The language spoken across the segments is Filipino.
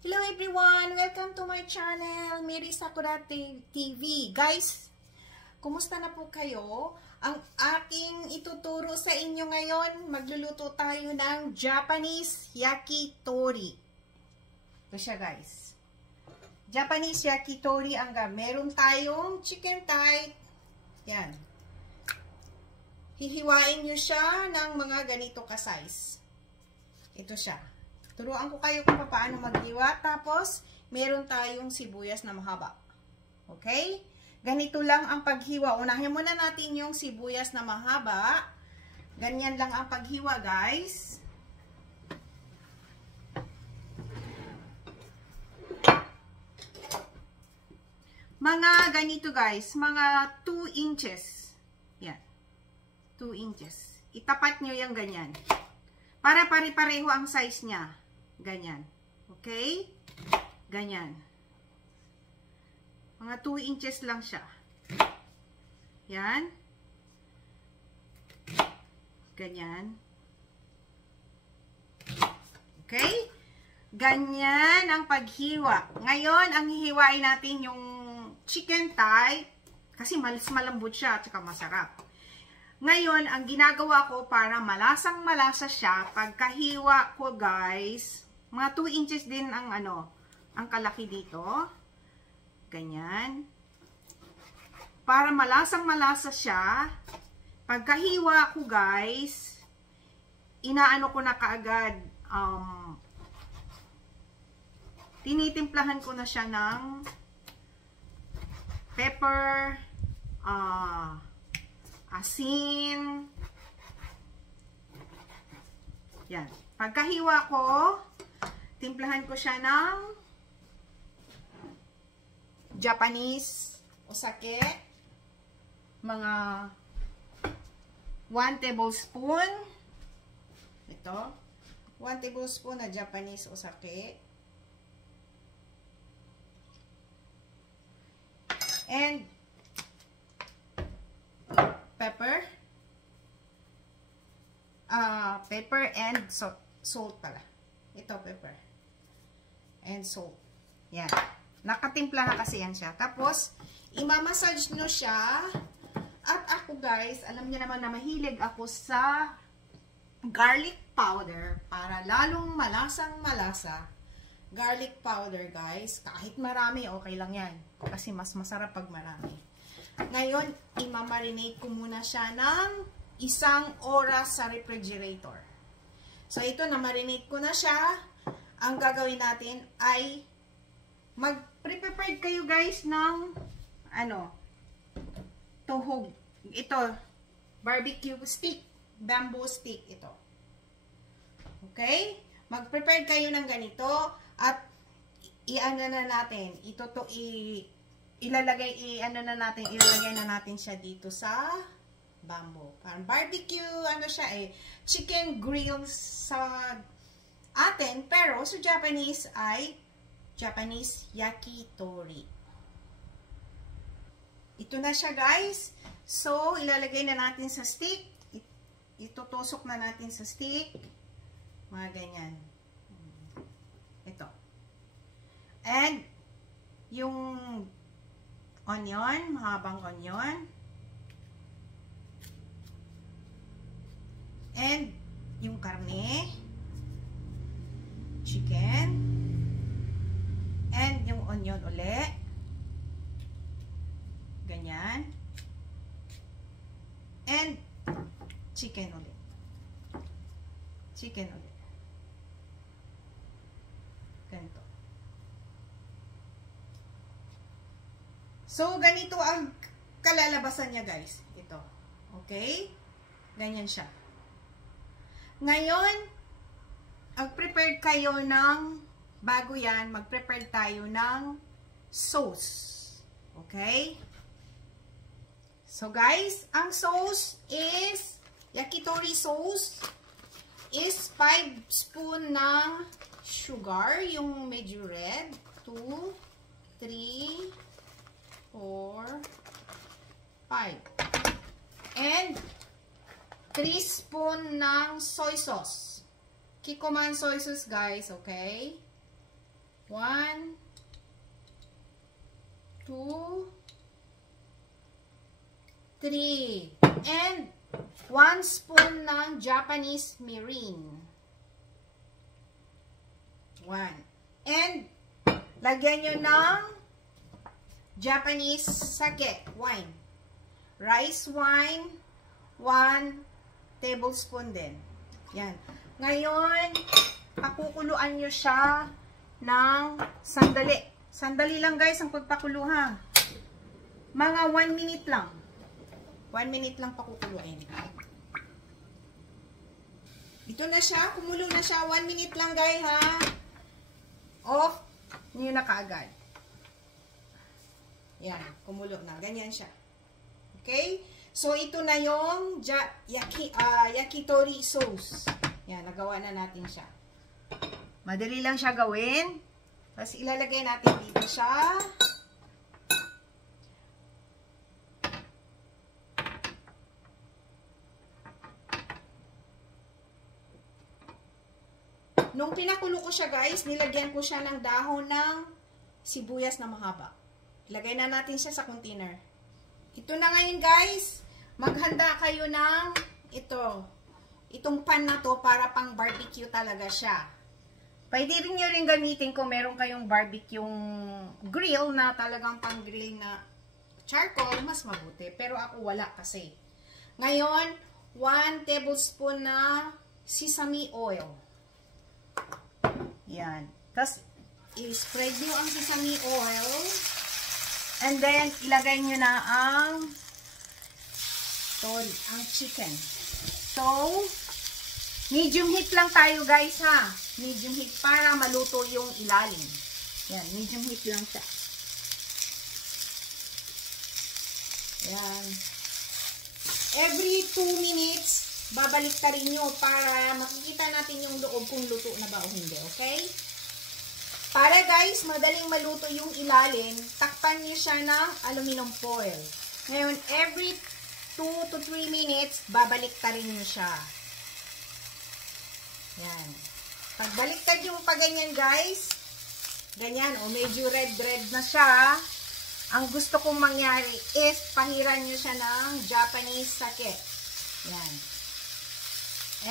Hello everyone! Welcome to my channel, Mary Sakura TV. Guys, kumusta na po kayo? Ang aking ituturo sa inyo ngayon, magluluto tayo ng Japanese yakitori. Ito siya guys. Japanese yakitori ang meron tayong chicken thigh. Yan. Hihiwain nyo siya ng mga ganito ka-size. Ito siya. Turuan ko kayo kung paano maghiwa. Tapos, meron tayong sibuyas na mahaba. Okay? Ganito lang ang paghiwa. Unahin muna natin yung sibuyas na mahaba. Ganyan lang ang paghiwa, guys. Mga ganito, guys. Mga 2 inches. Yan. 2 inches. Itapat nyo yung ganyan. Para pare-pareho ang size niya. Ganyan. Okay? Ganyan. Mga 2 inches lang siya. Yan. Ganyan. Okay? Ganyan ang paghiwa. Ngayon, ang hihiwain natin yung chicken thigh kasi malambot siya at saka masarap. Ngayon, ang ginagawa ko para malasang-malasa siya, pagkahiwa ko guys, mga 2 inches din ang ang kalaki dito. Ganyan. Para malasang-malasa siya, pagkahiwa ko guys, inaano ko na kaagad, tinitimplahan ko na siya ng pepper, asin. Yan. Pagkahiwa ko, timplahan ko siya ng Japanese o sake. Mga 1 tablespoon. Ito. 1 tablespoon na Japanese o sake. And pepper. Pepper and salt pala. Ito, pepper. And salt. Yan. Nakatimpla na kasi yan siya. Tapos, imamassage nyo siya. At ako guys, alam niyo naman na mahilig ako sa garlic powder. Para lalong malasang-malasa. Garlic powder guys. Kahit marami, okay lang yan. Kasi mas masarap pag marami. Ngayon, imamarinate ko muna siya ng 1 oras sa refrigerator. So, ito, na-marinate ko na siya. Ang gagawin natin ay mag-prepare kayo guys ng tuhog. Ito, barbecue stick. Bamboo stick ito. Okay? Mag-prepare kayo ng ganito at i-ano na natin. Ilalagay na natin siya dito sa bamboo. Parang barbecue, chicken grills sa atin, pero sa Japanese ay Japanese yakitori. Ito na siya guys. So, ilalagay na natin sa stick. Itutusok na natin sa stick. Mga ganyan. Ito. And, yung onion, mahabang onion. And, yung karne. Chicken. And, yung onion uli. Ganyan. And, chicken uli. Chicken uli. Ganito. So, ganito ang kalalabasan niya, guys. Ito. Okay? Ganyan siya. Ngayon, mag-prepare kayo ng, bago yan, mag-prepare tayo ng sauce. Okay? So, guys, ang sauce is, yakitori sauce is 5 spoon ng sugar, yung medyo red. 2, 3, 4, 5. And 3 spoon ng soy sauce. Kikkoman soy sauce, guys, okay? 1, 2, 3. And 1 spoon ng Japanese mirin. 1. And lagyan nyo ng Japanese sake, wine. Rice wine, 1 tablespoon din. Yan. Ngayon, pakukuluan nyo siya ng sandali. Sandali lang guys ang pagpakuluhan. Mga 1 minute lang. 1 minute lang pakukuluin. Ito na siya. Kumulo na siya. 1 minute lang guys ha. Off nyo na kaagad. Yan. Kumulo na. Ganyan siya. Okay? So, ito na yung yakitori sauce. Yan. Nagawa na natin siya. Madali lang siya gawin. Tapos, ilalagay natin dito siya. Nung pinakulo ko siya guys, nilagyan ko siya ng dahon ng sibuyas na mahaba. Ilagay na natin siya sa container. Ito na ngayon guys, maghanda kayo ng itong pan na to para pang barbecue talaga siya. Pwede rin nyo rin gamitin kung meron kayong barbecue grill na talagang pang grill na charcoal, mas mabuti. Pero ako wala kasi. Ngayon, 1 tablespoon na sesame oil. Yan. Tapos, i-spread nyo ang sesame oil. And then, ilagay nyo na ang chicken. So, medium heat lang tayo guys ha. Medium heat para maluto yung ilalim. Yan, medium heat lang siya. Yan. Every 2 minutes, babalik ta rin nyo para makikita natin yung loob kung luto na ba o hindi. Okay? Para guys, madaling maluto yung ilalim, takpan nyo siya ng aluminum foil. Ngayon, every 2 to 3 minutes, babalik ta rin nyo siya. Yan. Pagbaliktad yung paganyan guys, ganyan, o medyo red-red na siya. Ang gusto kong mangyari is, pahiran nyo siya ng Japanese sake. Yan.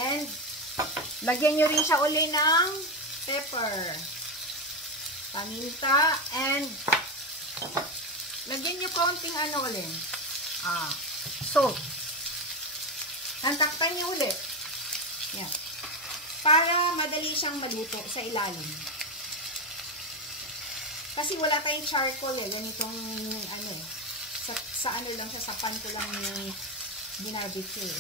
And, lagyan nyo rin siya uli ng pepper. Paminta, and lagyan nyo konting ulit. Salt. Nantakpan nyo ulit. Yan. Para madali siyang maluto sa ilalim. Kasi wala tayong charcoal ganitong sa ano lang siya, sa pan ko lang yung binarbecue.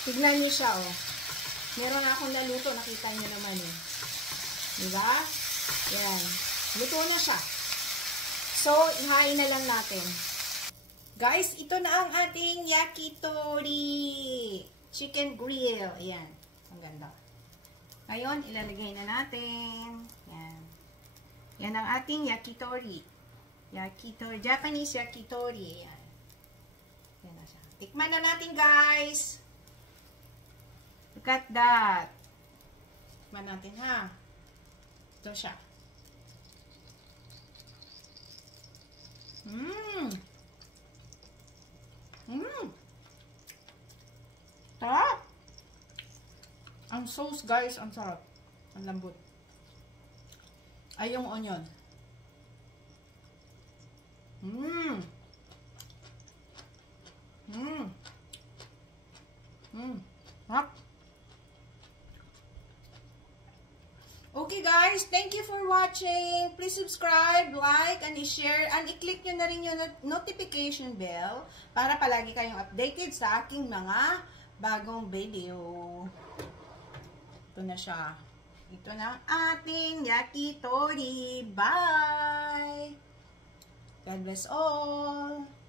Tignan niyo siya, oh. Meron akong naluto, nakita niyo naman, eh. Diba? Yan. Luto na siya. So, ihain na lang natin. Guys, ito na ang ating yakitori chicken grill. Ayan. Ang ganda. Ngayon, ilalagay na natin. Yan. Yan ang ating yakitori. Yakitori. Japanese yakitori. Ayan. Yan na siya. Tikman na natin, guys. Look at that. Tikman natin, ha. Ito siya. Sarap! Ang sauce, guys, ang sarap. Ang lambot. Ay, yung onion. Sarap. Okay guys, thank you for watching. Please subscribe, like, and i-share. And i-click nyo na rin yung notification bell para palagi kayong updated sa aking mga bagong video. Ito na siya. Ito na ating yakitori. Bye! God bless all!